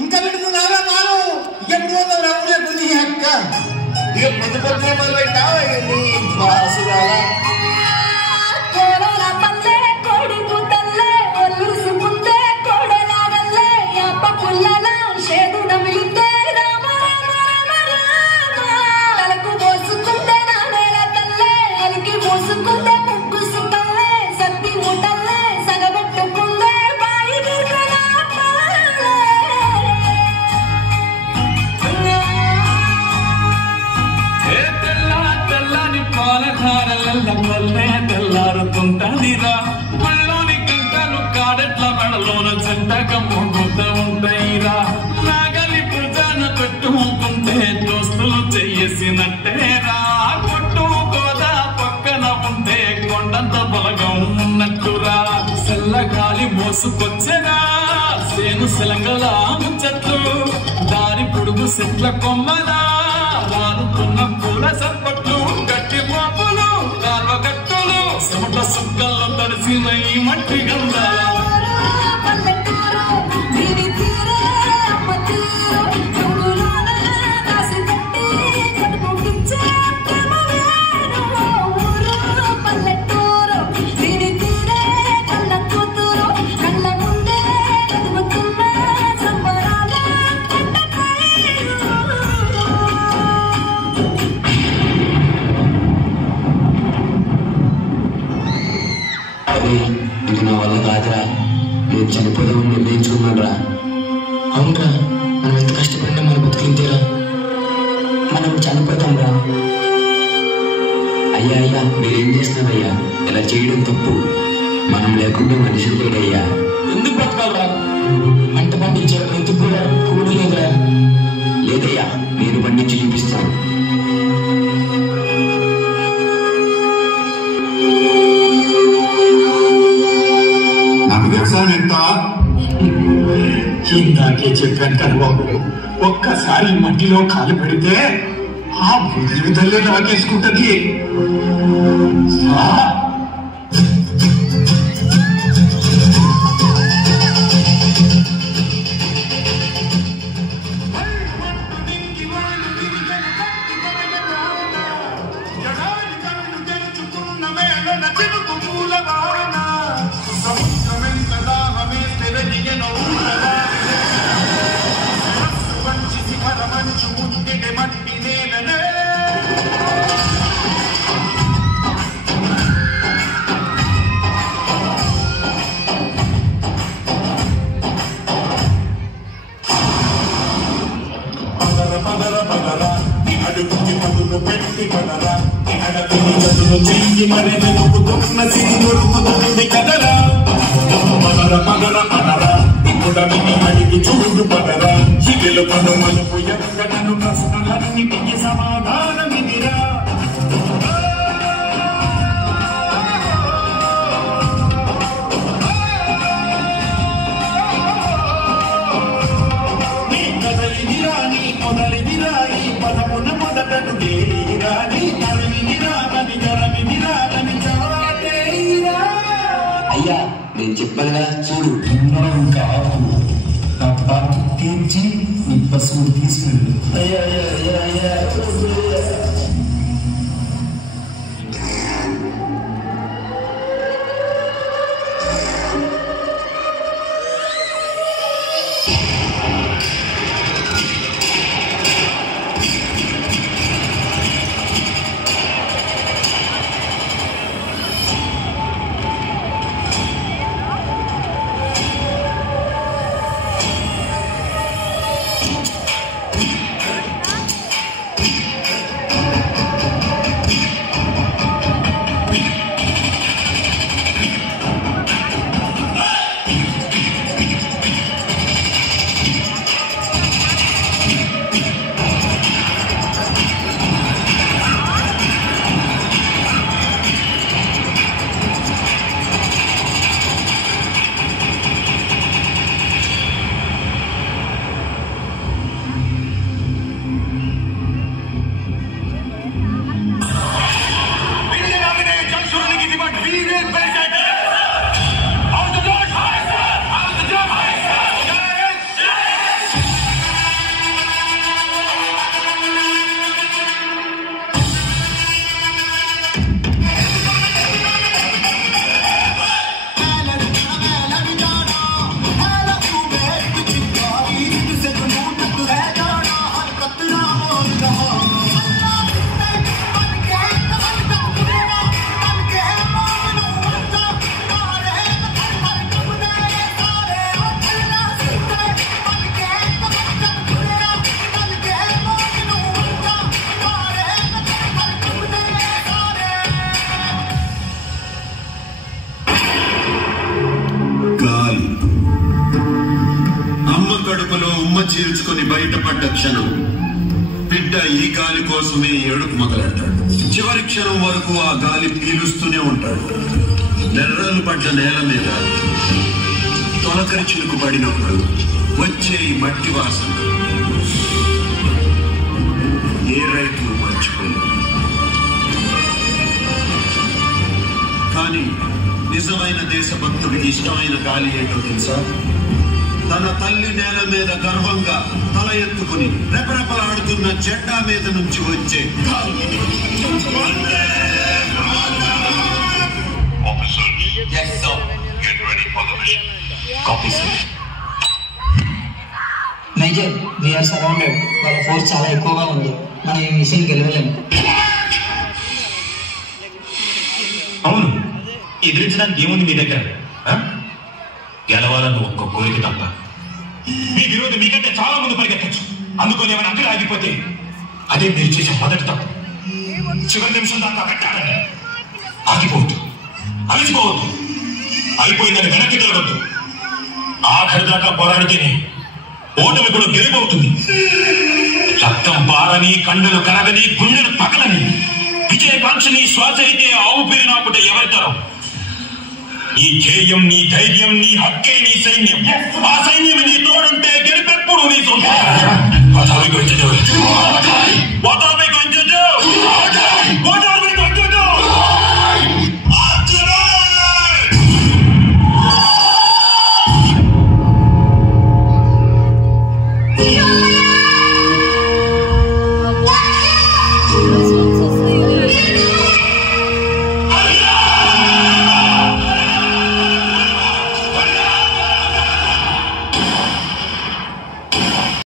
ఇంకా పెట్టుకున్నారా మాను ఎప్పుడు రవ్వులేకుంది అక్క ఇక పొద్దు పొద్దునే మొదలు పెట్టావా తెల్లారుతుంటదిరా మళ్ళోని గంటలు కాడెట్ల మెడలోన చెంటక మోగుతూ ఉంటాయిరా నాగలి ప్రజాన పెట్టుకుంటే దోస్తులు చెయ్యేసినట్టేరా కొట్టు గోదా పక్కన ఉంటే కొండంత బలగం ఉన్నట్టురా సెల్లగాలి మోసుకొచ్చెనా సేను సెలంగల చెట్లు దారి పొడుగు చెట్ల కొమ్మలా రాలుతున్న పూల సప్పట్లు గట్టి పాపులు కాల్వ గట్టులు చెమట సుక్కల్లో తడిసిన ఈ మట్టి గంధాల ఇది నా వల్ల కాదురా నేను చనిపోదామని నిర్ణయించుకున్నాను రా అవునరా మనం ఎంత కష్టపడినా మన బతుకులింతేరా మనం చనిపోతాం రా అయ్యా అయ్యా మీరేం చేస్తున్నారయ్యా ఇలా చేయడం తప్పు మనం లేకుండా మనుషులు లేడయ్యా ఎందుకు బతకాలరా పంట పండించే ఎందుకు కూడా కూడు లేదురా లేదయ్యా నేను పండించి చూపిస్తాను ఇందాకే చెప్పాను కదా బాబు ఒక్కసారి మట్టిలో కాలు పెడితే ఆ బుద్ధి తల్లి నాకేసుకుంటది చూడు పదరా చిగులు పను మలుపు ఎక్కడను ప్రశ్నలన్నిటికీ సమాధానమిదిరా నీ కదలిదిరా నీ మొదలిదిరా ఈ పదమున మొదటను లేరా నీ తరిమిదిరా నది గరమిదిరా నది చాటేరా అయ్యా నేను చెప్పానుగా చూడు ఇంకా నా బాకి తీర్చి నీ పశువులు తీసుకెళ్ళు కడుపులో ఉమ్మ చీల్చుకొని బయటపడ్డ క్షణం బిడ్డ ఈ గాలి కోసమే ఏడుపు మొదలెట్టాడు. చివరి క్షణం వరకు ఆ గాలి పీలుస్తూనే ఉంటాడు. నెర్రలు పడ్డ నేల మీద తొలకరి చిలుకు పడినప్పుడు వచ్చే ఈ మట్టి వాసన ఏ రైతు మర్చిపోయింది. కానీ నిజమైన దేశభక్తుడికి ఇష్టమైన గాలి ఏంటో తెలుసా? తన తల్లి నేల మీద గర్వంగా తల ఎత్తుకుని రెపరెపలాడుతున్న జెండా మీద నుంచి వచ్చే గాలి. Major, we are surrounded. వాళ్ళ ఫోర్స్ చాలా ఎక్కువగా ఉంది. మనం ఈ మిషన్ గెలవలేము. అవును, ఎదిరించడానికి ఏముంది మీ దగ్గర? గెలవాలని ఒక్క కోరిక తప్ప. మీ విరోధి మీకంటే చాలా ముందు పరిగెత్తచ్చు. అందుకొని ఏమైనా అక్కడ ఆగిపోతే అదే మీరు చేసే మొదటి తప్పు. చివరి నిమిషం దాకా పెట్టాలని ఆగిపోవద్దు, అలసిపోవద్దు, అయిపోయిందని వెనక్కి తిరగద్దు. ఆఖరి దాకా పోరాడితేనే ఓటమి కూడా గెలిపవుతుంది. రక్తం పారని, కండలు కలగని, గుండెలు పగలని, విజయకాంక్షని శ్వాస అయితే ఆవు పేరినాపుటే ఎవరితారో. నీ ధ్యేయం, నీ ధైర్యం, నీ హక్కే నీ సైన్యం. ఆ సైన్యం నీ తోడుంటే గెలిపెప్పుడు నీ సొంతం.